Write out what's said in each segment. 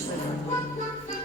3-0.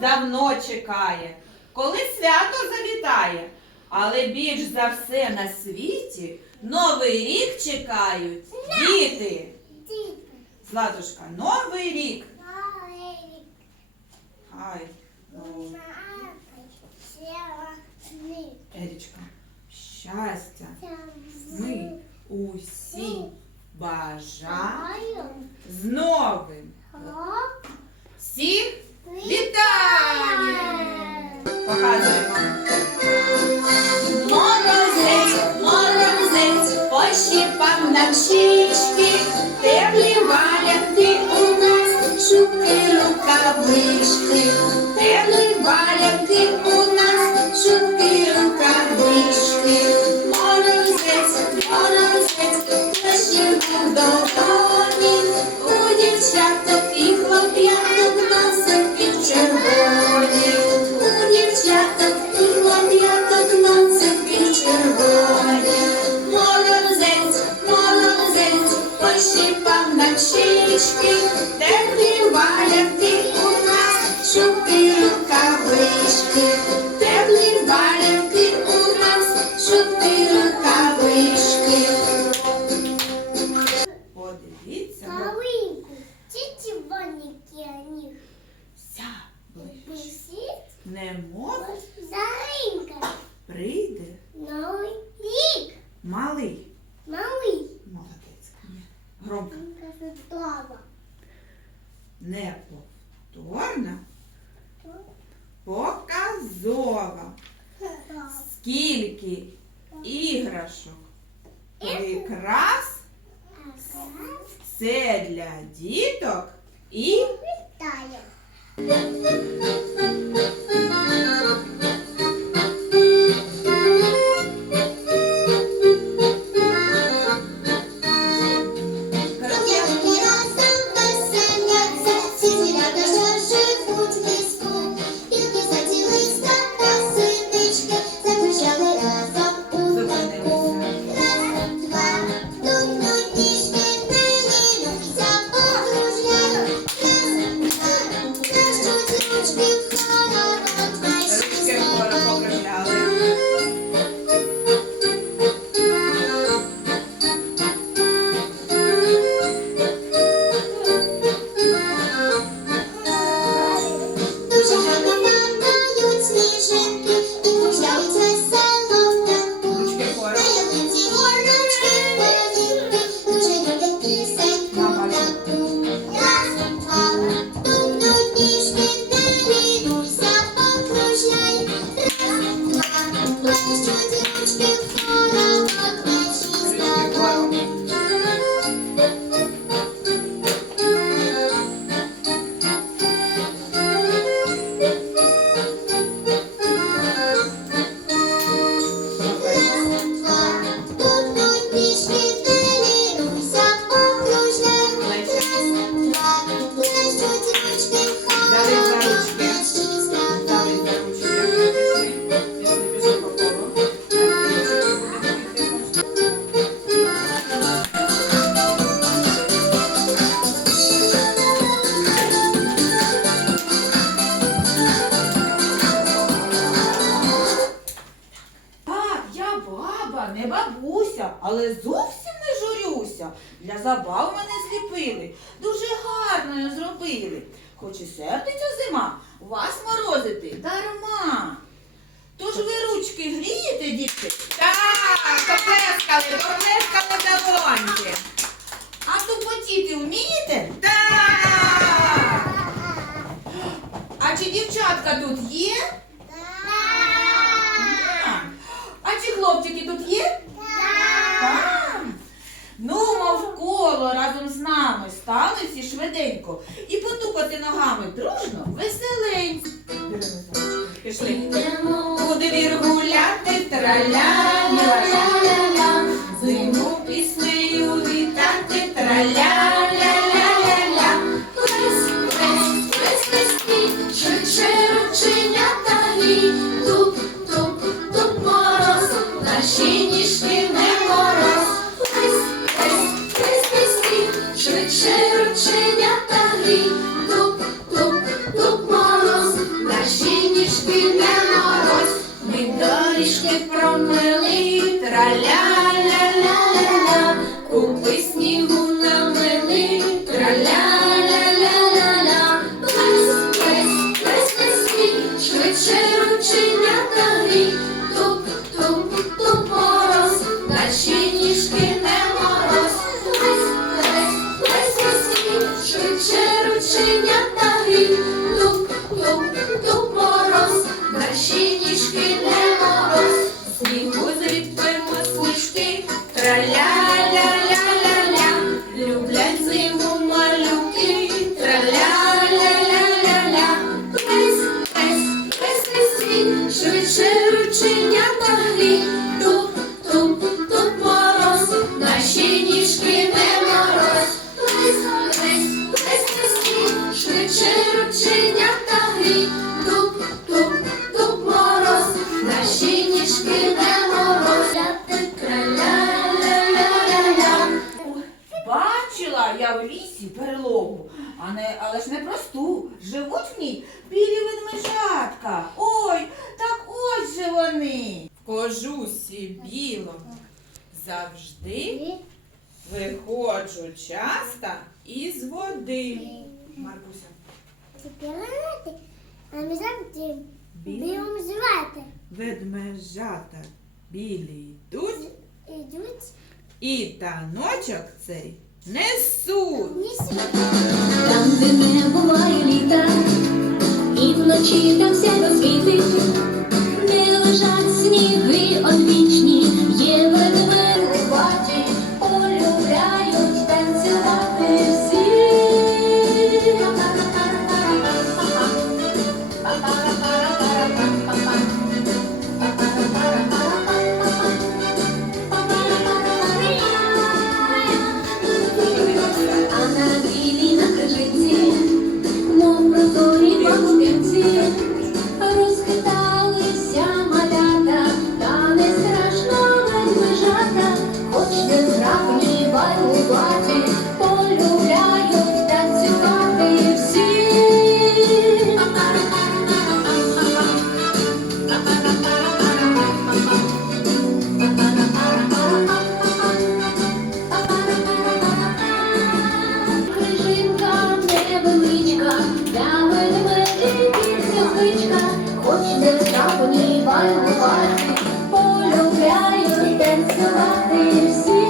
Давно чекає, коли свято завітає. Але більш за все на світі Новий рік чекають діти. Златушка, Новий рік. Хай. ну, Ерічка, щастя. Ми усі бажаємо з новим. Всіх вітаємо! Показуємо. Морозець, морозець, пощіпав нам щічки, теплі валянки у нас, шубки рукавички, теплі валянки у нас, шубки Christian burning. Малий. Молодець. Ні. Громко. Неповторна, показова. Скільки іграшок, прикрас, все для діток і Тая. Баба, не бабуся, але зовсім не журюся. Для забав мене зліпили, дуже гарною зробили. Хоч і сердиться зима, вас морозити дарма. Тож ви ручки грієте, дітки? Так, поплескали, поплескали долоньки. А тупотіти вмієте? Так! А чи дівчатка тут є? Так. А чи хлопчики тут є? Рученята грі. Туп, туп, туп, мороз, наші ніжки не мороз. Ми доріжки промили, траля-ля-ля-ля-ля, Бачила я в лісі перлову, а не, але ж не просту. Живуть в ній білі ведмежатка. Ой, так ось же вони. В кожусі білому завжди виходжу часто із води. Маркуся. Пірати, а ми завжди білом звати. Ведмежата білі йдуть, Йдуть. і таночок цей несуть. Там, де не буває літа, і вночі там все розквітить, хоч не справні полюбляють танцювати всі.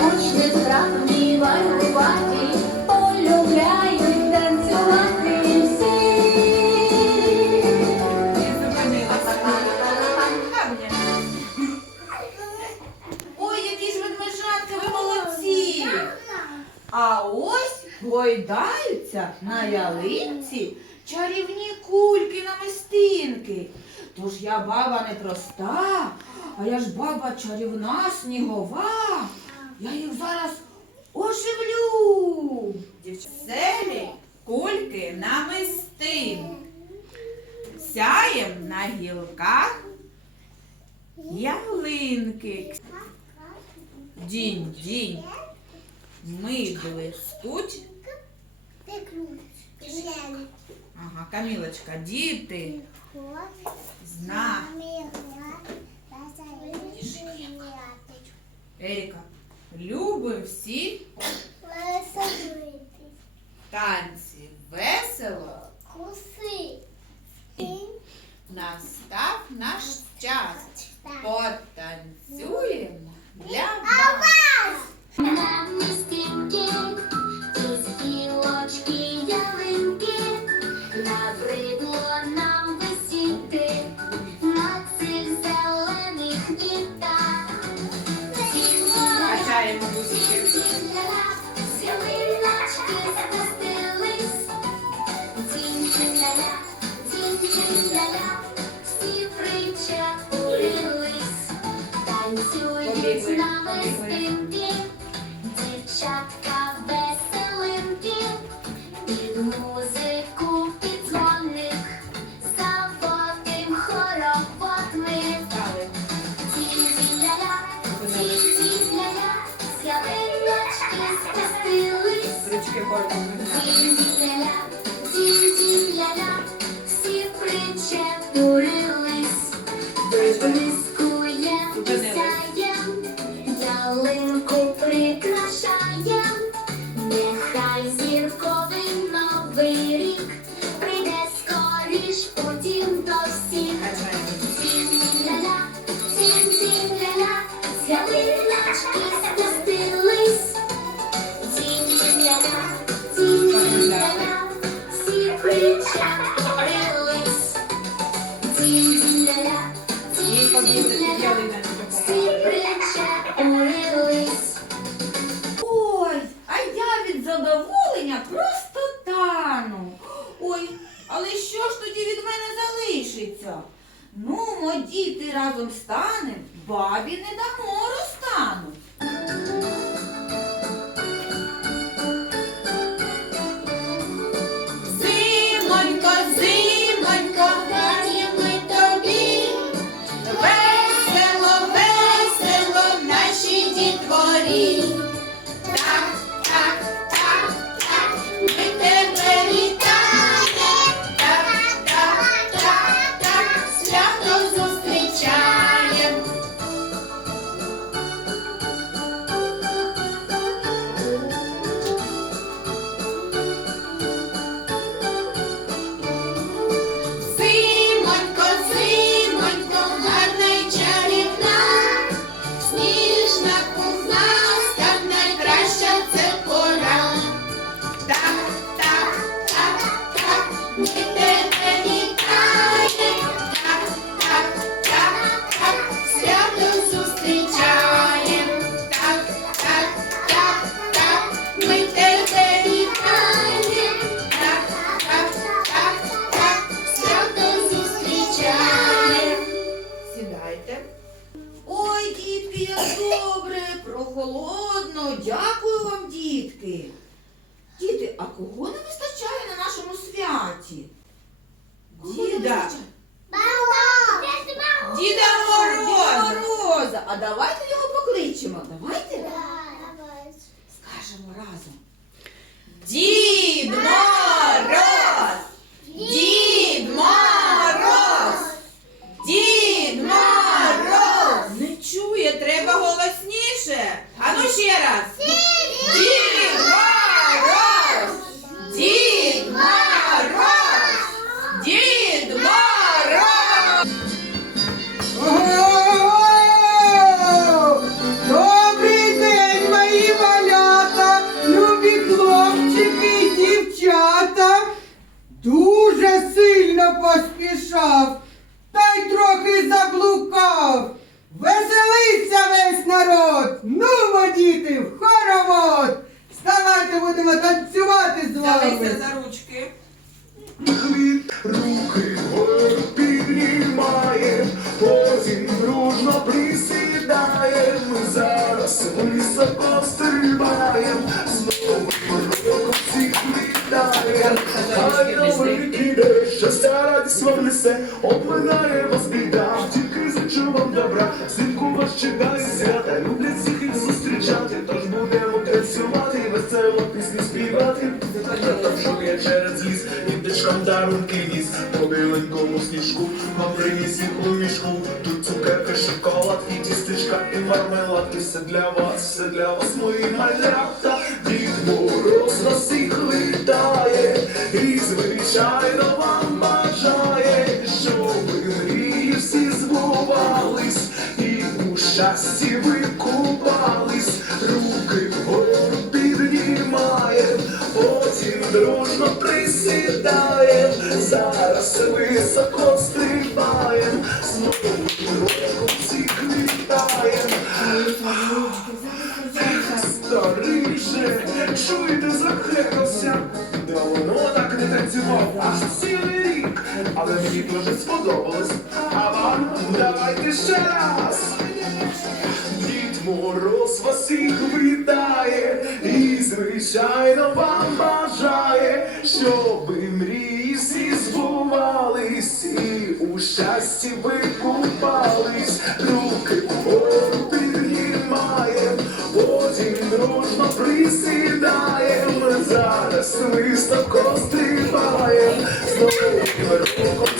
Хоч не справні полюбляють танцювати всі. Ой, які ж ви молодці! А ось гойдаються на ялинці чарівні кульки намистинки. Тож я баба не проста, а я ж баба чарівна снігова. Я їх зараз оживлю. Дівчатселі кульки намистин. Сяєм на гілках ялинки. Дінь, дінь. Ми блистуть. Ти круть. Глянь. Ага, Камілочка, діти, Ход. зна. Мірят. Еріка, любимо всі Веселитись. танці. Весело. Куси. Настав наш час. Так. Lord. діти, в хоровод! Вставайте, будемо танцювати з вами! Взялися за ручки. Від руки вгору піднімаєш, потім дружно присідає. Ми зараз високо стрибаєм, з новим роком всіх вітаєм. Хай новий іде, щастя радість вам несе, обминає вас біда, тільки зичу вам добра, слідку вас чекає свята, люблять всіх маленькому сніжку, вам приніс їх у мішку, тут цукерки, шоколад і тістечка, і мармелад, і все для вас, все для вас, мої малята, Дід Мороз нас всіх вітає, і звичайно. дружно присідаєм, зараз високо стрибаєм, знову року всіх вітаєм. Стариже, чуєте, захекався, давно так не танцював аж цілий рік, але мені дуже сподобалось. А вам давайте ще раз. Дід мороз вас всіх вітає, і звичайно вам бажає, щоби мрії всі збувались, і у щасті ви купались, руки вгору піднімаєм, потім дружно присідаєм, зараз стрибаєм, з новим роком всіх вітаєм,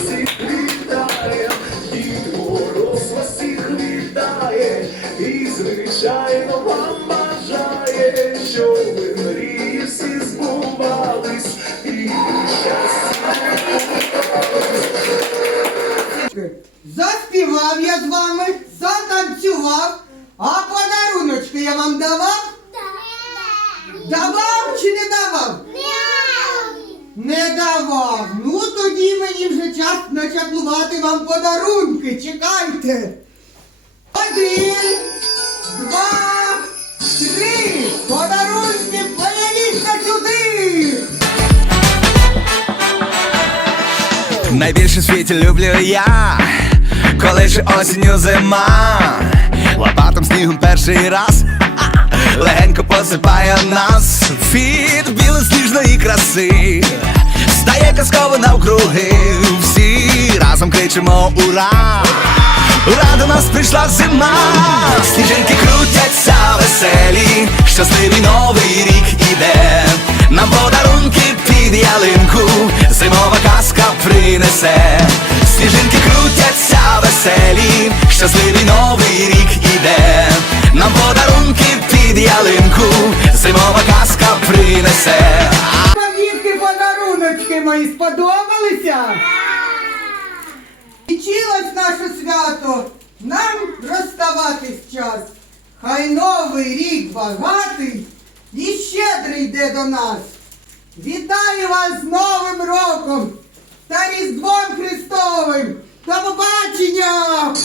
затанцював, а подаруночки я вам давав? Давав чи не давав? Не давав. Ну тоді мені вже час начаклувати вам подарунки. Чекайте. Один, два, три. Подарунки появіться сюди. Найбільше в світі люблю я, коли ж осінню зима, лопатом снігом перший раз, легенько посипає нас. Від білосніжної краси, стає казково навкруги, всі разом кричимо ура! Ура, до нас прийшла зима, сніжинки крутяться веселі, щасливий новий рік іде, нам подарунки під ялинку, зимова казка принесе, сніжинки крутяться веселі, щасливий новий рік іде, нам подарунки під ялинку, зимова казка принесе. Пам'ятки подаруночки мої сподобалися? Кінчилось наше свято, нам розставатись час. Хай новий рік багатий і щедрий йде до нас. Вітаю вас з Новим роком та Різдвом Христовим! До побачення!